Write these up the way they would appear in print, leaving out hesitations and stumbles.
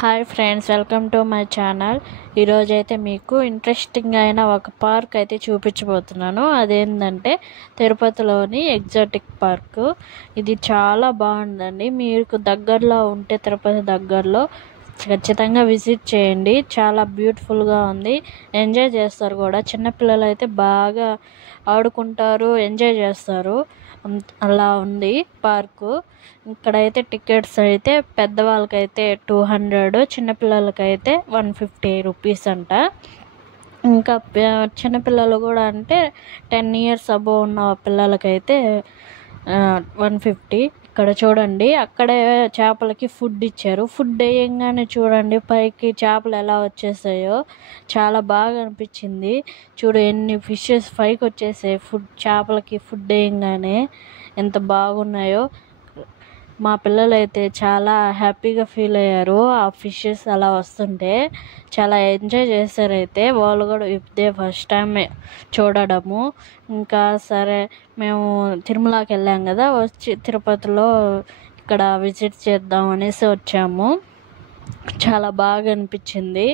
Hi friends, welcome to my channel. ఈరోజైతే మీకు interesting అయిన ఒక పార్క్ అయితే చూపించబోతున్నాను. అదేంటంటే తిరుపతిలోని ఎగ్జాటిక్ పార్క్. ఇది చాలా బాగుందండి. మీకు దగ్గరలో ఉంటే తిరుపతి దగ్గరలో ఖచ్చితంగా విజిట్ చేయండి. చాలా బ్యూటిఫుల్గా ఉంది. ఎంజాయ్ చేస్తారు కూడా. చిన్నపిల్లలు అయితే బాగా ఆడుకుంటారు, ఎంజాయ్ చేస్తారు. అలా ఉంది పార్కు. ఇక్కడైతే టికెట్స్ అయితే పెద్దవాళ్ళకైతే 200, చిన్నపిల్లలకైతే 150 రూపీస్ అంట. ఇంకా చిన్నపిల్లలు కూడా అంటే 10 ఇయర్స్ అబోవ్ ఉన్న పిల్లలకైతే 150. ఇక్కడ చూడండి, అక్కడే చేపలకి ఫుడ్ ఇచ్చారు. ఫుడ్ వేయంగానే చూడండి పైకి చేపలు ఎలా వచ్చేసాయో, చాలా బాగా అనిపించింది. చూడు ఎన్ని ఫిషెస్ పైకి వచ్చేసాయి చేపలకి ఫుడ్ వేయంగానే, ఎంత బాగున్నాయో. మా పిల్లలైతే చాలా హ్యాపీగా ఫీల్ అయ్యారు. ఆ ఫిషెస్ అలా వస్తుంటే చాలా ఎంజాయ్ చేశారైతే. వాళ్ళు కూడా ఇదే ఫస్ట్ టైం చూడడము. ఇంకా సరే మేము తిరుమలకి వెళ్ళాం కదా, వచ్చి తిరుపతిలో ఇక్కడ విజిట్ చేద్దాం అనేసి వచ్చాము. చాలా బాగా అనిపించింది.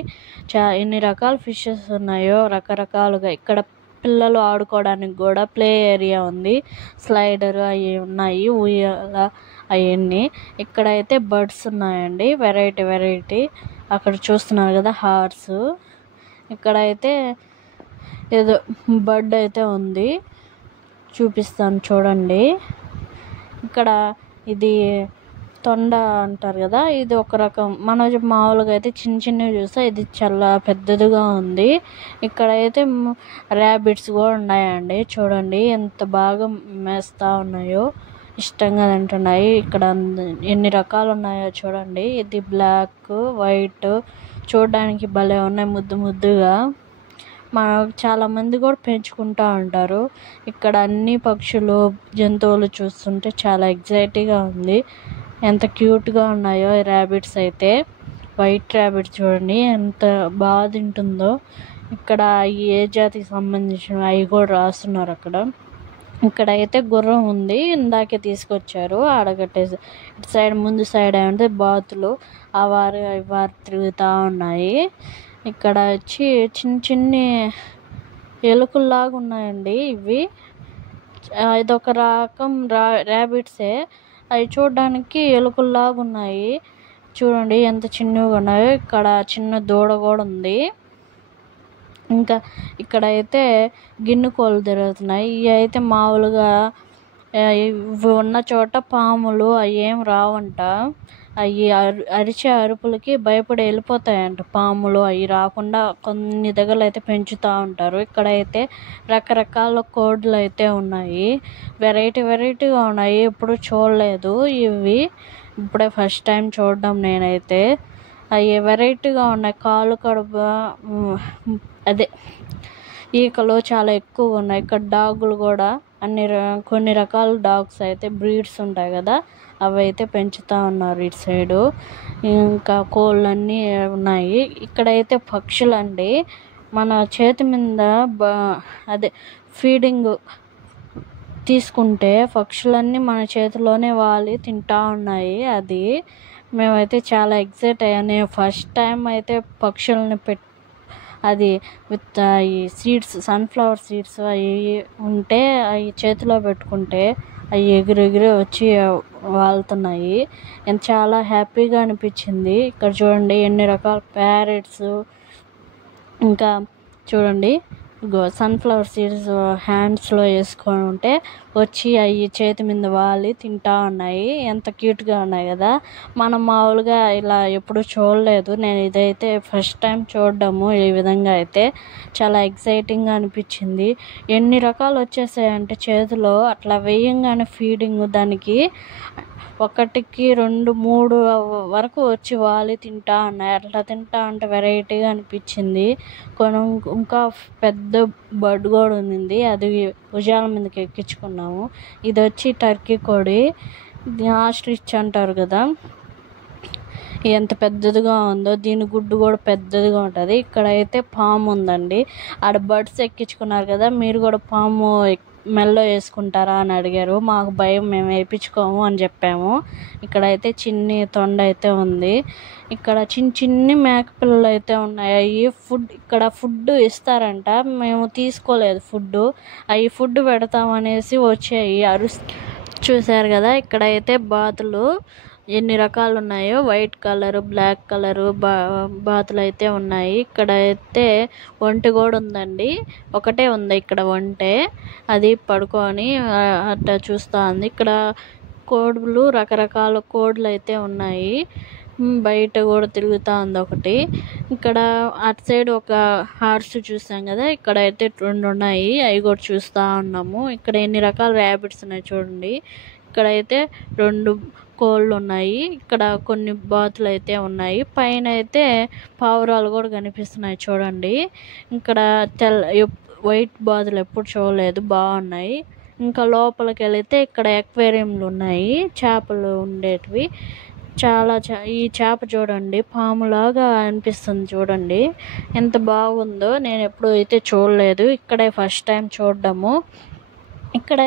ఎన్ని రకాల ఫిషెస్ ఉన్నాయో రకరకాలుగా. ఇక్కడ పిల్లలు ఆడుకోవడానికి కూడా ప్లే ఏరియా ఉంది. స్లైడర్ అవి ఉన్నాయి, ఉయ్యాల అవన్నీ. ఇక్కడైతే బర్డ్స్ ఉన్నాయండి, వెరైటీ. అక్కడ చూస్తున్నారు కదా హార్స్. ఇక్కడైతే ఏదో బర్డ్ అయితే ఉంది, చూపిస్తాను చూడండి. ఇక్కడ ఇది తొండ అంటారు కదా, ఇది ఒక రకం. మన మామూలుగా అయితే చిన్నవి చూస్తే ఇది చాలా పెద్దదిగా ఉంది. ఇక్కడైతే ర్యాబిట్స్ కూడా ఉన్నాయండి. చూడండి ఎంత బాగా మేస్తూ ఉన్నాయో, ఇష్టంగా తింటున్నాయి. ఇక్కడ ఎన్ని రకాలు ఉన్నాయో చూడండి. ఇది బ్లాక్, వైట్, చూడడానికి భలే ఉన్నాయి ముద్దుగా. చాలామంది కూడా పెంచుకుంటూ ఉంటారు. ఇక్కడ అన్ని పక్షులు, జంతువులు చూస్తుంటే చాలా ఎగ్జైటింగ్గా ఉంది. ఎంత క్యూట్గా ఉన్నాయో ఈ ర్యాబిట్స్ అయితే. వైట్ ర్యాబిట్ చూడండి ఎంత బాగా తింటుందో. ఇక్కడ ఏ జాతికి సంబంధించిన అవి కూడా రాస్తున్నారు అక్కడ. ఇక్కడైతే గుర్రం ఉంది, ఇందాకే తీసుకొచ్చారు, ఆడగట్టేసి. ఇటు సైడ్ ముందు సైడ్ అంటే బాతులు ఆ వారు తిరుగుతూ ఉన్నాయి. ఇక్కడ వచ్చి చిన్న ఎలుకల్లాగా ఉన్నాయండి ఇవి. ఇదొక రకం ర్యాబిట్సే. అవి చూడడానికి ఎలుకల్లాగా ఉన్నాయి. చూడండి ఎంత చిన్నగా ఉన్నాయో. ఇక్కడ చిన్న దూడ కూడా ఉంది. ఇంకా ఇక్కడైతే గిన్నెకోళ్ళు తిరుగుతున్నాయి. ఇవి అయితే మామూలుగా ఇవి ఉన్న చోట పాములు అవి ఏం రావంట. అవి అరిచే అరుపులకి భయపడి వెళ్ళిపోతాయంట పాములు. అవి రాకుండా కొన్ని దగ్గరలో అయితే పెంచుతూ ఉంటారు. ఇక్కడైతే రకరకాల కోడ్లు అయితే ఉన్నాయి. వెరైటీగా ఉన్నాయి. ఎప్పుడు చూడలేదు ఇవి, ఇప్పుడే ఫస్ట్ టైం చూడడం నేనైతే. అవి వెరైటీగా ఉన్నాయి. కాలు కడుపు అదే ఈకలు చాలా ఎక్కువగా ఉన్నాయి. ఇక్కడ డాగులు కూడా కొన్ని రకాల డాగ్స్ అయితే బ్రీడ్స్ ఉంటాయి కదా, అవి అయితే పెంచుతూ ఉన్నారు ఇటు సైడు. ఇంకా కోళ్ళన్నీ ఉన్నాయి. ఇక్కడైతే పక్షులండి. మన చేతి మీద అదే ఫీడింగ్ తీసుకుంటే పక్షులన్నీ మన చేతిలోనే వాలి తింటూ ఉన్నాయి. అది మేమైతే చాలా ఎగ్జైట్ అయ్యాను. ఫస్ట్ టైం అయితే పక్షులని అది విత్ ఈ సీడ్స్, సన్ఫ్లవర్ సీడ్స్ అవి ఉంటే అవి చేతిలో పెట్టుకుంటే అవి ఎగిరి వచ్చి వాళ్తున్నాయి. చాలా హ్యాపీగా అనిపించింది. ఇక్కడ చూడండి ఎన్ని రకాల ప్యారెట్స్. ఇంకా చూడండి సన్ఫ్లవర్ సీడ్స్ హ్యాండ్స్లో వేసుకొని ఉంటే వచ్చి అవి చేతి మీద వాలి తింటూ ఉన్నాయి. ఎంత క్యూట్గా ఉన్నాయి కదా. మనం మామూలుగా ఇలా ఎప్పుడు చూడలేదు. నేను ఇదైతే ఫస్ట్ టైం చూడడము. ఈ విధంగా అయితే చాలా ఎగ్జైటింగ్గా అనిపించింది. ఎన్ని రకాలు వచ్చేసాయంటే చేతిలో అట్లా వేయంగానే ఫీడింగ్ దానికి 1, 2, 3 వరకు వచ్చి వాలి తింటా ఉన్నాయి. అట్లా తింటా ఉంటే వెరైటీగా అనిపించింది. ఇంకా పెద్ద బర్డ్ కూడా ఉంది, అది భుజాల మీదకి ఎక్కించుకున్నాము. ఇది వచ్చి టర్కీ కోడి, ఆస్ట్రిచ్ అంటారు కదా, ఎంత పెద్దదిగా ఉందో. దీని గుడ్డు కూడా పెద్దదిగా ఉంటుంది. ఇక్కడైతే పాము ఉందండి. ఆడ బర్డ్స్ ఎక్కించుకున్నారు కదా, మీరు కూడా పాము మెల్లో వేసుకుంటారా అని అడిగారు. మాకు భయం, మేము వేయించుకోము అని చెప్పాము. ఇక్కడైతే చిన్ని తొండ అయితే ఉంది. ఇక్కడ చిన్ని మేకపిల్లలు అయితే ఉన్నాయి. ఇక్కడ ఫుడ్ ఇస్తారంట, మేము తీసుకోలేదు ఫుడ్. అవి ఫుడ్ పెడతామనేసి వచ్చాయి చూశారు కదా. ఇక్కడైతే బాతులు ఎన్ని రకాలు ఉన్నాయో, వైట్ కలరు, బ్లాక్ కలరు బాతులు అయితే ఉన్నాయి. ఇక్కడ అయితే ఒంటె కూడా ఉందండి. ఒకటే ఉంది ఇక్కడ ఒంటె, అది పడుకొని అట్లా చూస్తూ ఉంది. ఇక్కడ కోడులు, రకరకాల కోడులు అయితే ఉన్నాయి. బయట కూడా తిరుగుతూ ఉంది ఒకటి. ఇక్కడ అటు సైడ్ ఒక హార్స్ చూసాం కదా, ఇక్కడ అయితే 2 ఉన్నాయి, అవి కూడా చూస్తూ ఉన్నాము. ఇక్కడ ఎన్ని రకాల ర్యాబిట్స్ ఉన్నాయి చూడండి. ఇక్కడైతే 2 కోళ్ళు ఉన్నాయి. ఇక్కడ కొన్ని బాతులు అయితే ఉన్నాయి. పైన అయితే పావురాలు కూడా కనిపిస్తున్నాయి చూడండి. ఇక్కడ వైట్ బాతులు ఎప్పుడు చూడలేదు, బాగున్నాయి. ఇంకా లోపలికి వెళితే ఇక్కడ ఎక్వేరియంలు ఉన్నాయి, చేపలు ఉండేటివి. ఈ చేప చూడండి, పాములాగా అనిపిస్తుంది చూడండి, ఎంత బాగుందో. నేను ఎప్పుడు అయితే చూడలేదు, ఇక్కడే ఫస్ట్ టైం చూడడము. ఇక్కడ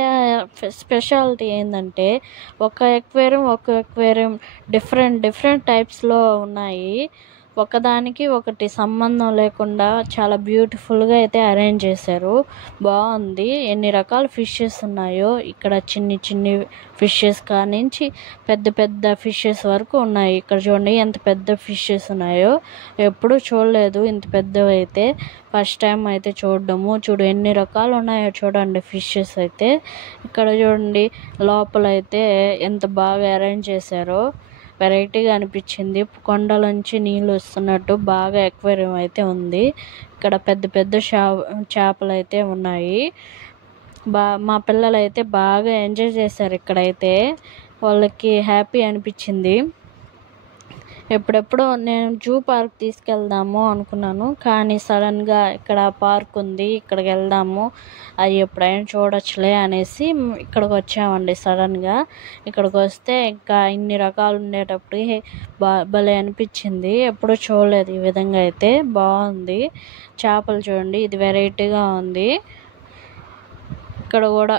స్పెషాలిటీ ఏంటంటే ఒక ఎక్వేరియం డిఫరెంట్ టైప్స్లో ఉన్నాయి. ఒకదానికి ఒకటి సంబంధం లేకుండా చాలా బ్యూటిఫుల్గా అయితే అరేంజ్ చేశారు. బాగుంది. ఎన్ని రకాల ఫిషెస్ ఉన్నాయో ఇక్కడ, చిన్ని ఫిషెస్ కానించి పెద్ద ఫిషెస్ వరకు ఉన్నాయి. ఇక్కడ చూడండి ఎంత పెద్ద ఫిషెస్ ఉన్నాయో, ఎప్పుడూ చూడలేదు ఇంత పెద్దవి అయితే. ఫస్ట్ టైం అయితే చూడడము. ఎన్ని రకాలు ఉన్నాయో చూడండి ఫిషెస్ అయితే. ఇక్కడ చూడండి లోపలైతే ఎంత బాగా అరేంజ్ చేశారో, వెరైటీగా అనిపించింది. కొండలోంచి నీళ్ళు వస్తున్నట్టు బాగా ఎక్వేరియం అయితే ఉంది. ఇక్కడ పెద్ద చేపలు అయితే ఉన్నాయి. మా పిల్లలు అయితే బాగా ఎంజాయ్ చేశారు. ఇక్కడైతే వాళ్ళకి హ్యాపీ అనిపించింది. ఎప్పుడెప్పుడో నేను జూ పార్క్ తీసుకెళ్దాము అనుకున్నాను, కానీ సడన్గా ఇక్కడ పార్క్ ఉంది, ఇక్కడికి వెళ్దాము, అది ఎప్పుడైనా చూడొచ్చులే అనేసి ఇక్కడికి వచ్చామండి సడన్గా. ఇక్కడికి వస్తే ఇంకా ఇన్ని రకాలు ఉండేటప్పటికి భలే అనిపించింది. ఎప్పుడూ చూడలేదు ఈ విధంగా అయితే. బాగుంది. చేపలు చూడండి, ఇది వెరైటీగా ఉంది. ఇక్కడ కూడా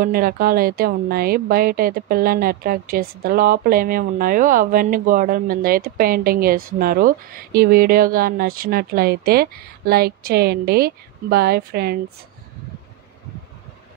కొన్ని రకాలు అయితే ఉన్నాయి. బయట అయితే పిల్లల్ని అట్రాక్ట్ చేసేది. లోపల ఏమేమి ఉన్నాయో అవన్నీ గోడల మీద అయితే పెయింటింగ్ వేస్తున్నారు. ఈ వీడియో కానీ నచ్చినట్లయితే లైక్ చేయండి. Bye friends.